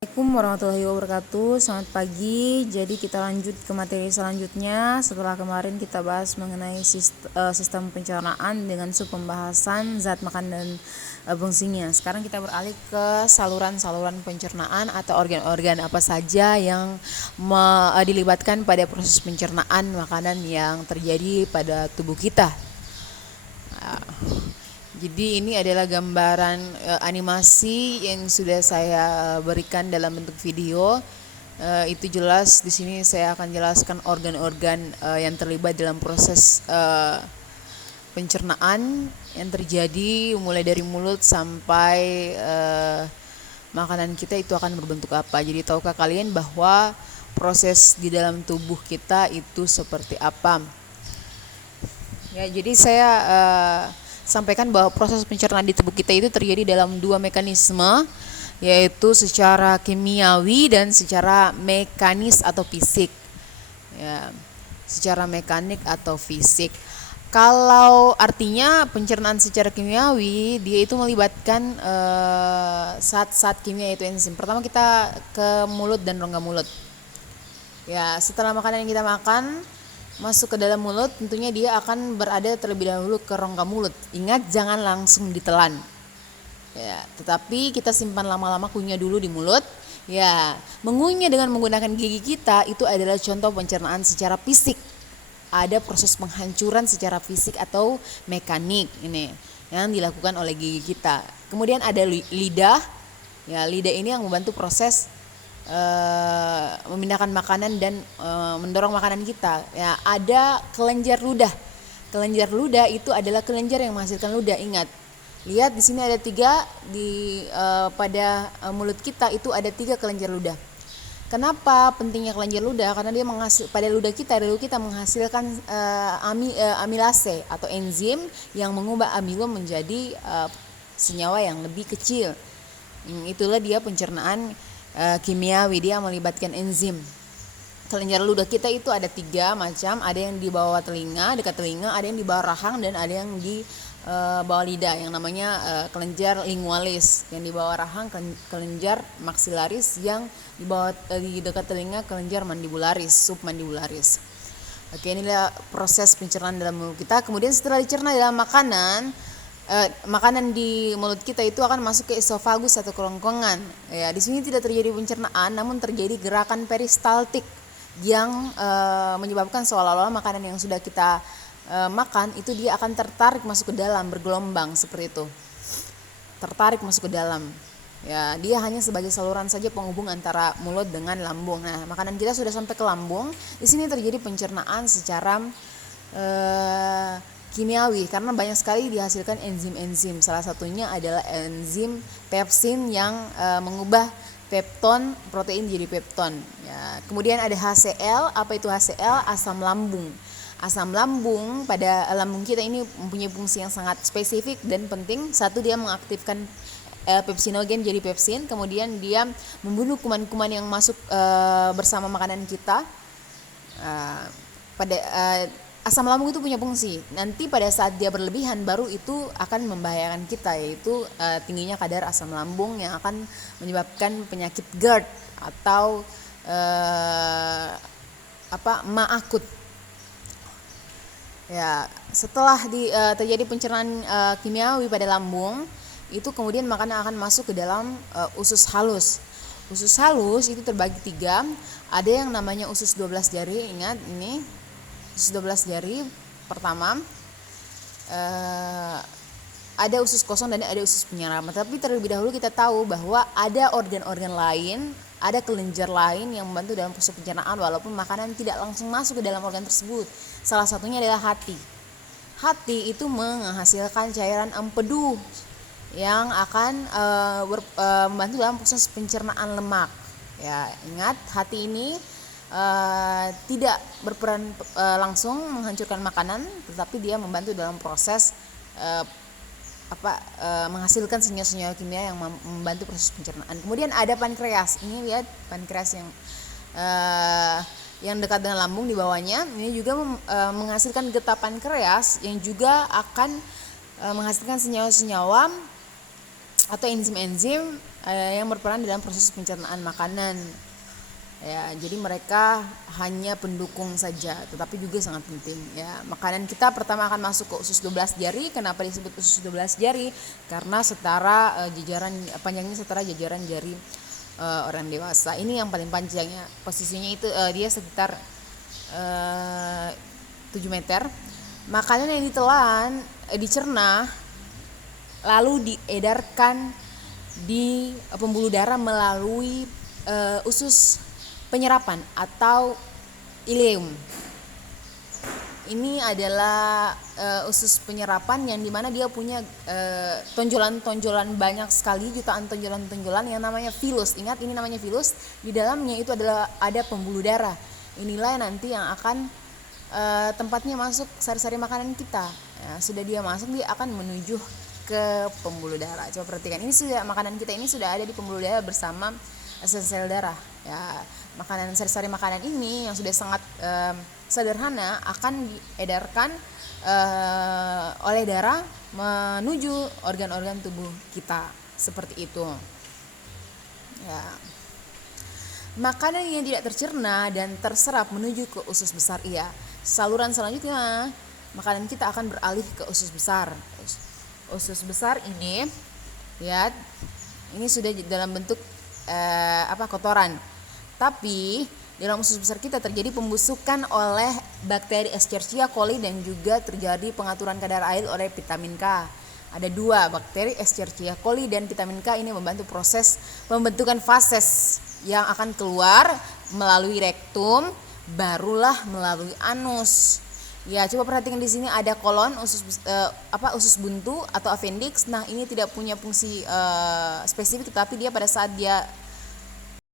Assalamualaikum warahmatullahi wabarakatuh. Selamat pagi. Jadi kita lanjut ke materi selanjutnya. Setelah kemarin kita bahas mengenai sistem pencernaan dengan pembahasan zat makan dan fungsinya. Sekarang kita beralih ke saluran-saluran pencernaan atau organ-organ apa saja yang dilibatkan pada proses pencernaan makanan yang terjadi pada tubuh kita. Jadi ini adalah gambaran animasi yang sudah saya berikan dalam bentuk video. Itu jelas di sini saya akan jelaskan organ-organ yang terlibat dalam proses pencernaan yang terjadi mulai dari mulut sampai makanan kita itu akan berbentuk apa. Jadi tahukah kalian bahwa proses di dalam tubuh kita itu seperti apa? Ya, jadi saya sampaikan bahwa proses pencernaan di tubuh kita itu terjadi dalam dua mekanisme, yaitu secara kimiawi dan secara mekanis atau fisik. Ya, secara mekanik atau fisik. Kalau artinya pencernaan secara kimiawi, dia itu melibatkan zat-zat kimia yaitu enzim. Pertama kita ke mulut dan rongga mulut. Ya, setelah makanan yang kita makan masuk ke dalam mulut, tentunya dia akan berada terlebih dahulu ke rongga mulut. Ingat, jangan langsung ditelan. Ya, tetapi kita simpan lama-lama, kunyah dulu di mulut. Ya, mengunyah dengan menggunakan gigi kita itu adalah contoh pencernaan secara fisik. Ada proses penghancuran secara fisik atau mekanik ini yang dilakukan oleh gigi kita. Kemudian ada lidah. Ya, lidah ini yang membantu proses memindahkan makanan dan mendorong makanan kita. Ya, ada kelenjar ludah. Kelenjar ludah itu adalah kelenjar yang menghasilkan ludah. Ingat, lihat di sini ada 3 pada mulut kita itu ada 3 kelenjar ludah. Kenapa pentingnya kelenjar ludah? Karena dia pada ludah kita menghasilkan amilase atau enzim yang mengubah amilo menjadi senyawa yang lebih kecil. Itulah dia pencernaan kimiawi, dia melibatkan enzim. Kelenjar ludah kita itu ada 3 macam, ada yang di bawah telinga, dekat telinga, ada yang di bawah rahang, dan ada yang di bawah lidah yang namanya kelenjar lingualis. Yang di bawah rahang kelenjar maxillaris, yang di dekat telinga kelenjar mandibularis, submandibularis. Oke, inilah proses pencernaan dalam mulut kita. Kemudian setelah dicerna dalam makanan di mulut kita itu akan masuk ke esofagus atau kerongkongan. Ya, di sini tidak terjadi pencernaan, namun terjadi gerakan peristaltik yang menyebabkan seolah-olah makanan yang sudah kita makan itu dia akan tertarik masuk ke dalam, bergelombang seperti itu. Tertarik masuk ke dalam. Ya, dia hanya sebagai saluran saja penghubung antara mulut dengan lambung. Nah, makanan kita sudah sampai ke lambung. Di sini terjadi pencernaan secara kimiawi karena banyak sekali dihasilkan enzim-enzim. Salah satunya adalah enzim pepsin yang mengubah pepton protein jadi pepton. Ya, kemudian ada HCl. Apa itu HCl? Asam lambung. Asam lambung pada lambung kita ini mempunyai fungsi yang sangat spesifik dan penting. Satu, dia mengaktifkan pepsinogen jadi pepsin. Kemudian dia membunuh kuman-kuman yang masuk bersama makanan kita. Asam lambung itu punya fungsi. Nanti pada saat dia berlebihan baru itu akan membahayakan kita, yaitu tingginya kadar asam lambung yang akan menyebabkan penyakit GERD atau MA akut. Ya, setelah terjadi pencernaan kimiawi pada lambung, itu kemudian makanan akan masuk ke dalam usus halus. Usus halus itu terbagi 3. Ada yang namanya usus 12 jari. Ingat ini usus 12 jari. Pertama ada usus kosong dan ada usus penyerap. Tapi terlebih dahulu kita tahu bahwa ada organ-organ lain, ada kelenjar lain yang membantu dalam proses pencernaan walaupun makanan tidak langsung masuk ke dalam organ tersebut. Salah satunya adalah hati. Hati itu menghasilkan cairan empedu yang akan membantu dalam proses pencernaan lemak. Ya, ingat, hati ini tidak berperan langsung menghancurkan makanan, tetapi dia membantu dalam proses menghasilkan senyawa-senyawa kimia yang membantu proses pencernaan. Kemudian ada pankreas. Ini lihat pankreas yang dekat dengan lambung di bawahnya. Ini juga menghasilkan getah pankreas yang juga akan menghasilkan senyawa-senyawa atau enzim-enzim yang berperan dalam proses pencernaan makanan. Ya, jadi mereka hanya pendukung saja, tetapi juga sangat penting. Ya, makanan kita pertama akan masuk ke usus 12 jari. Kenapa disebut usus 12 jari? Karena setara jajaran panjangnya setara jajaran jari orang dewasa. Ini yang paling panjangnya. Posisinya itu dia sekitar 7 meter. Makanan yang ditelan, dicerna, lalu diedarkan di pembuluh darah melalui usus penyerapan atau ileum. Ini adalah usus penyerapan yang dimana dia punya tonjolan-tonjolan banyak sekali, jutaan tonjolan-tonjolan yang namanya vilus. Ingat, ini namanya vilus. Di dalamnya itu ada pembuluh darah. Inilah nanti yang akan tempatnya masuk sari-sari makanan kita. Ya, sudah dia masuk, dia akan menuju ke pembuluh darah. Coba perhatikan, ini sudah makanan kita ini sudah ada di pembuluh darah bersama sel-sel darah. Ya, makanan sari-sari makanan ini yang sudah sangat sederhana akan diedarkan oleh darah menuju organ-organ tubuh kita seperti itu. Ya. Makanan yang tidak tercerna dan terserap menuju ke usus besar. Iya, saluran selanjutnya makanan kita akan beralih ke usus besar. Usus besar ini, lihat, ini sudah dalam bentuk kotoran. Tapi dalam usus besar kita terjadi pembusukan oleh bakteri Escherichia coli dan juga terjadi pengaturan kadar air oleh vitamin K. Ada 2 bakteri, Escherichia coli dan vitamin K, ini membantu proses pembentukan fases yang akan keluar melalui rektum, barulah melalui anus. Ya, coba perhatikan di sini ada kolon usus buntu atau appendix. Nah, ini tidak punya fungsi spesifik, tetapi dia pada saat dia